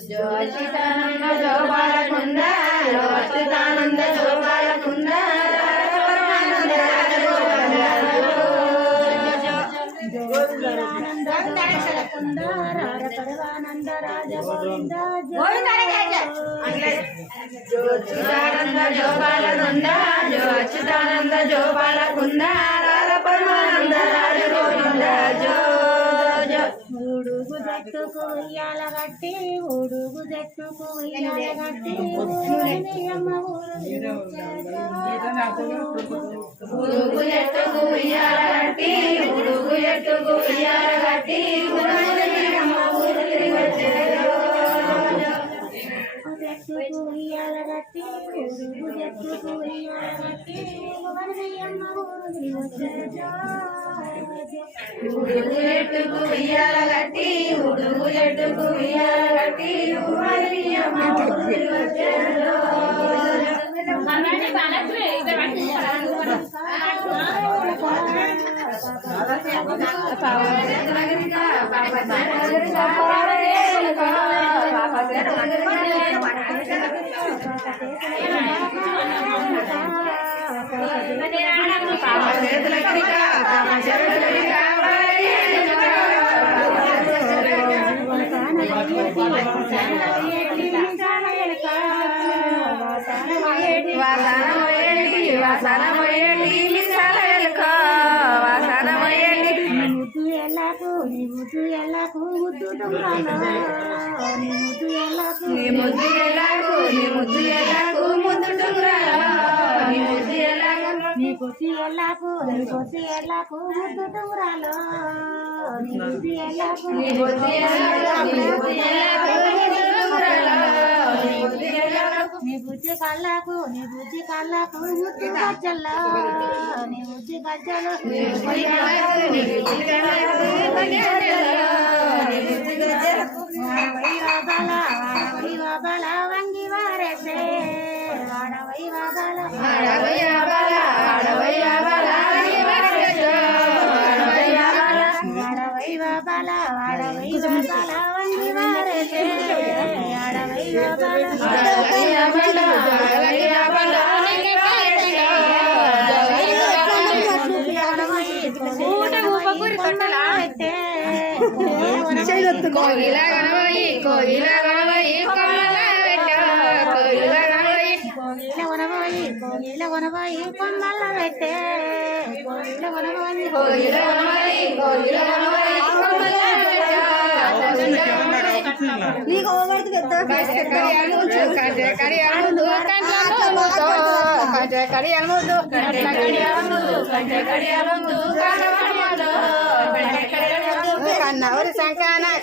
जो अच्युतानंद जो बालकुंद जो अच्युतानंद जो बालकुंद परमानंद राज गोविंद परमानंद राज गोविंद जो अच्युतानंद जो बालकुंद जो अच्युतानंद जो बालकुंद परमानंद राज गोविंद जो उड़ुगु जट्टुकु उయ్యాల గట్టి उड़ुगु जट्टुकु उయ్యాల గట్టి ఊరినియమ్మ उड़ुगु जट्टुकु उయ్యాల గట్టి उड़ुगु जट्टुकु उయ్యాల గట్టి ఊరినియమ్మ ఊరికి వచ్చేదో జట్టుకు ఉయ్యాల గట్టి उड़ुगु जट्टुకు उయ్యాల గట్టి ఊరినియమ్మ ఊరికి వచ్చేదో उड़ुगु जट्टुकु उయ్యాల గట్టి उड़ुगु जट्टुకు उయ్యాల గట్టి ఊరినియమ్మ ఊరికి వచ్చేదో మనని బాలత్రే ఇదవని బుజ్జి కళ్ళకు నీ బుజ్జి కళ్ళకు ముద్దు గజ్జల్లో నీ బుజ్జి గజ్జలు బల వంగి వారేసే వాడవై బల వంగి వారేసే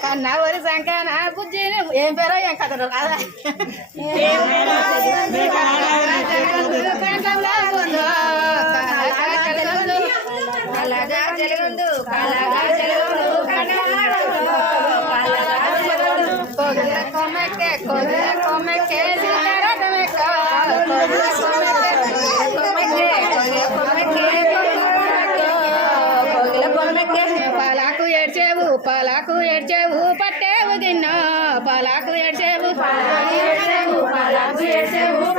కన్నవరి సంకాన బుజ్జి ఏం పేరో ఏం కథలు కాదా పాలకు ఏడ్చేవు పట్టేవు గిన్నో పాలకు ఏడ్చేవు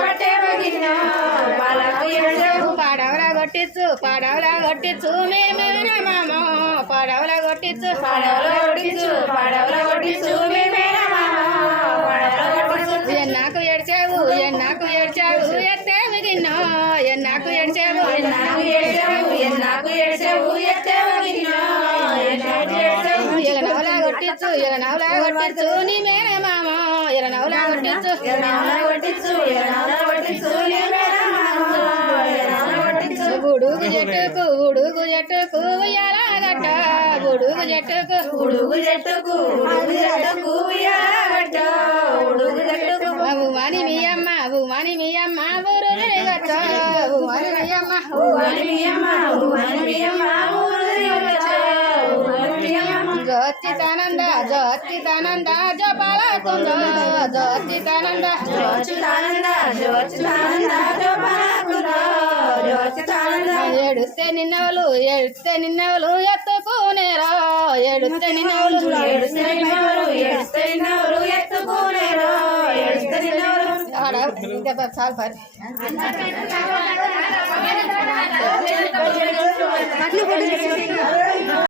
పట్టేవు గిన్నో పాలకు ఏడ్చేవు పాడవలా కొట్టించు మేము మామో పాడవలా కొట్టించు ఎన్నాకు ఏడ్చేవు ఎత్తేవు గిన్నో ఎన్నాకు ఏడ్చేవు ఎరనవలా కొట్టించు నీ మేరే మామ ఎరనవలా కొట్టించు గుడుగు జట్టుకు ఉయ్యాల గట్ట గుడుగు జట్టుకు భూమాని మీ అమ్మ ఊరు గట్ట భూమాని మీ అమ్మ జోచితానంద జో బాలకుంద జోచితానంద ఎడుస్తే నిన్నవలు ఎత్తుకునేరా ఎడుస్తే నిన్నవలు ఇంకా చాలు పరి